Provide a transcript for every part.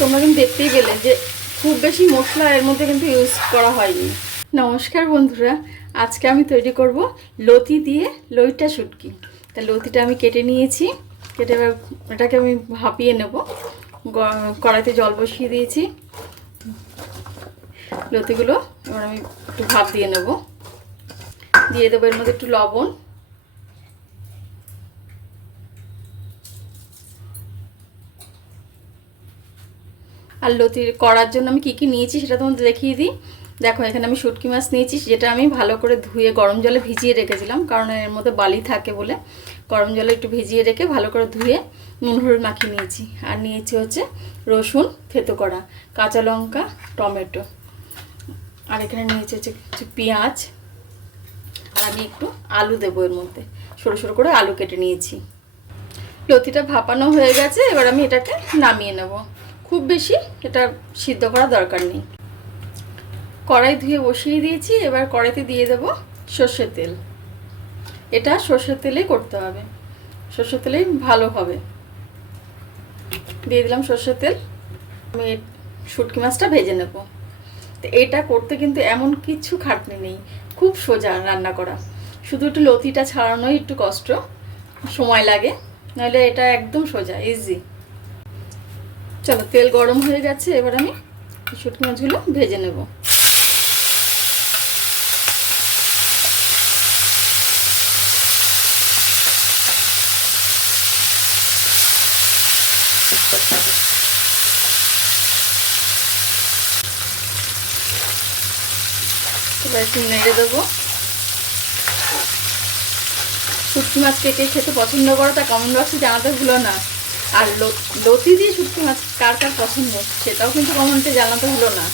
তোমরা কিন্তু দেখতেই পেলে যে খুব বেশি মশলা এর মধ্যে কিন্তু ইউজ করা হয়নি। নমস্কার বন্ধুরা, আজকে আমি তৈরি করব লতি দিয়ে লইটা শুটকি। তা লতিটা আমি কেটে নিয়েছি, কেটে এবার এটাকে আমি ভাপিয়ে নেব। কড়াইতে জল বসিয়ে দিয়েছি, লতিগুলো এবার আমি একটু ভাপ দিয়ে নেব। দিয়ে দেবো এর মধ্যে একটু লবণ, আর লতি করার জন্য আমি কি নিয়েছি সেটা তোমাদের দেখিয়ে দিই। দেখো, এখানে আমি শুটকি মাছ নিয়েছি, যেটা আমি ভালো করে ধুয়ে গরম জলে ভিজিয়ে রেখেছিলাম, কারণ এর মধ্যে বালি থাকে বলে গরম জলে একটু ভিজিয়ে রেখে ভালো করে ধুয়ে নুন হলুদ মাখিয়ে নিয়েছি। আর নিয়েছি হচ্ছে রসুন থেতো করা, কাঁচা লঙ্কা, টমেটো, আর এখানে নিয়েছি হচ্ছে কিছু পেঁয়াজ, আর আমি একটু আলু দেবো এর মধ্যে, সরু সরু করে আলু কেটে নিয়েছি। লতিটা ভাপানো হয়ে গেছে, এবার আমি এটাকে নামিয়ে নেব। খুব বেশি এটা সিদ্ধ করা দরকার নেই। কড়াই ধুয়ে বসিয়ে দিয়েছি, এবার কড়াইতে দিয়ে দেব সর্ষের তেল। এটা সর্ষের তেলেই করতে হবে, সর্ষের তেলেই ভালো হবে। দিয়ে দিলাম সর্ষের তেল। আমি শুটকি মাছটা ভেজে নেব। তো এটা করতে কিন্তু এমন কিছু খাটনি নেই, খুব সোজা রান্না করা। শুধু একটু লতিটা ছাড়ানোই একটু কষ্ট, সময় লাগে, নাহলে এটা একদম সোজা, ইজি। চলো, তেল গরম হয়ে গেছে, এবার আমি শুটকি মাছগুলো ভেজে নেব। এবার একটু নেড়ে দেবো। শুটকি মাছ কে কে খেতে পছন্দ করো তা কমেন্ট বক্সে জানাতে ভুলো না। আর লতি দিয়ে শুটকি মাছ কার কার পছন্দ সেটাও কিন্তু কমেন্টে জানাতে ভুলো না।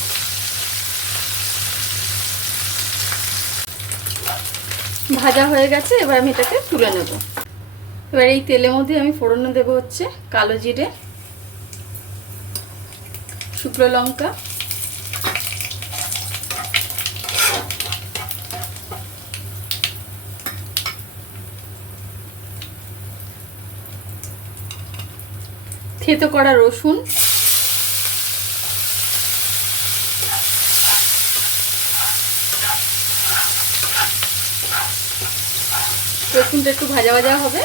ভাজা হয়ে গেছে, এবার আমি এটাকে তুলে নেব। এবার এই তেলের মধ্যে আমি ফোড়নে দেবো হচ্ছে কালো জিরে, শুকনো লঙ্কা, থেতো করা রসুন, রসুনটা একটু ভাজা ভাজা হবে।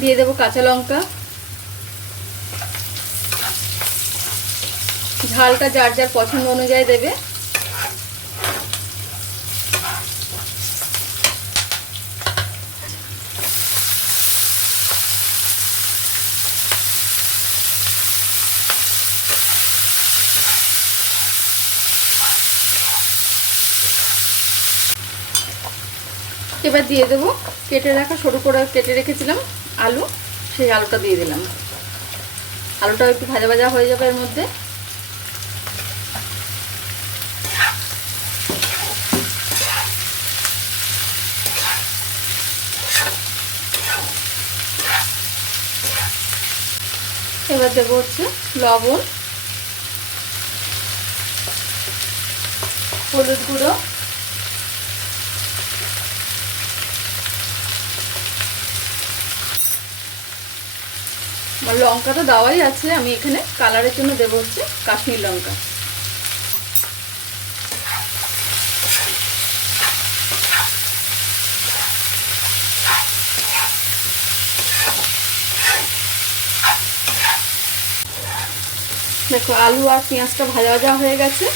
দিয়ে দেবো কাঁচা লঙ্কা। ঝালটা যার যার পছন্দ অনুযায়ী দেবে। এবার দিয়ে দেবো কেটে রাখা, সরু করে কেটে রেখেছিলাম আলু, সেই আলুটা দিয়ে দিলাম। আলুটা একটু ভাজা ভাজা হয়ে যাবে এর মধ্যে। এবার দেবো হচ্ছে লবণ, হলুদ গুঁড়ো, লঙ্কা তো দেওয়াই আছে, আমি এখানে কালারের জন্য দেবো হচ্ছে কাশ্মীর লঙ্কা। দেখো, আলু আর পেঁয়াজটা ভাজা ভাজা হয়ে গেছে।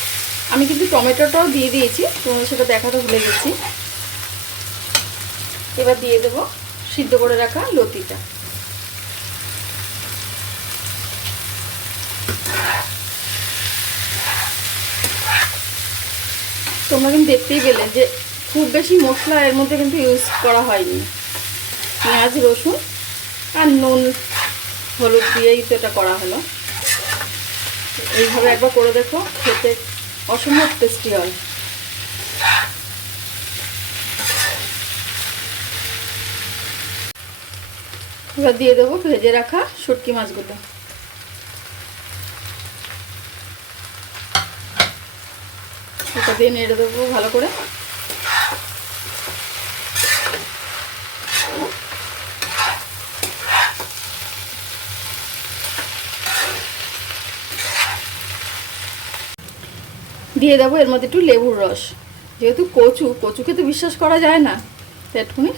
আমি কিন্তু টমেটোটাও দিয়ে দিয়েছি, তোমাদের সেটা দেখাতে ভুলে গেছি। এবার দিয়ে দেবো সিদ্ধ করে রাখা লতিটা। তোমরা কিন্তু দেখতেই পেলে যে খুব বেশি মশলা এর মধ্যে কিন্তু ইউজ করা হয়নি। পেঁয়াজ, রসুন আর নুন হলুদ দিয়েই তো এটা করা হলো। এইভাবে একবার করে দেখো, খেতে অসম্ভব টেস্টি হয়। এবার দিয়ে দেবো ভেজে রাখা শুটকি মাছগুলো। এটা দিয়ে নেড়ে দেবো ভালো করে। দিয়ে দেবো এর মধ্যে একটু লেবুর রস, যেহেতু কচুকে তো বিশ্বাস করা যায় না, তো একটুখানি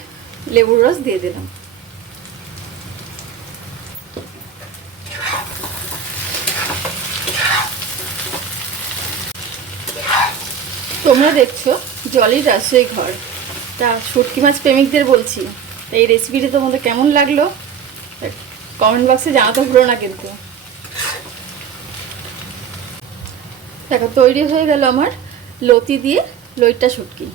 লেবুর রস দিয়ে দিলাম। তোমরা দেখছো জলির রাসুই ঘর, তা শুটকি মাছ প্রেমিকদের বলছি, তা এই রেসিপিটা তোমাদের কেমন লাগলো কমেন্ট বক্সে জানাতে ভুলো না কিন্তু। দেখো তৈরি হয়ে গেল আমার লতি দিয়ে লইট্টা শুটকি।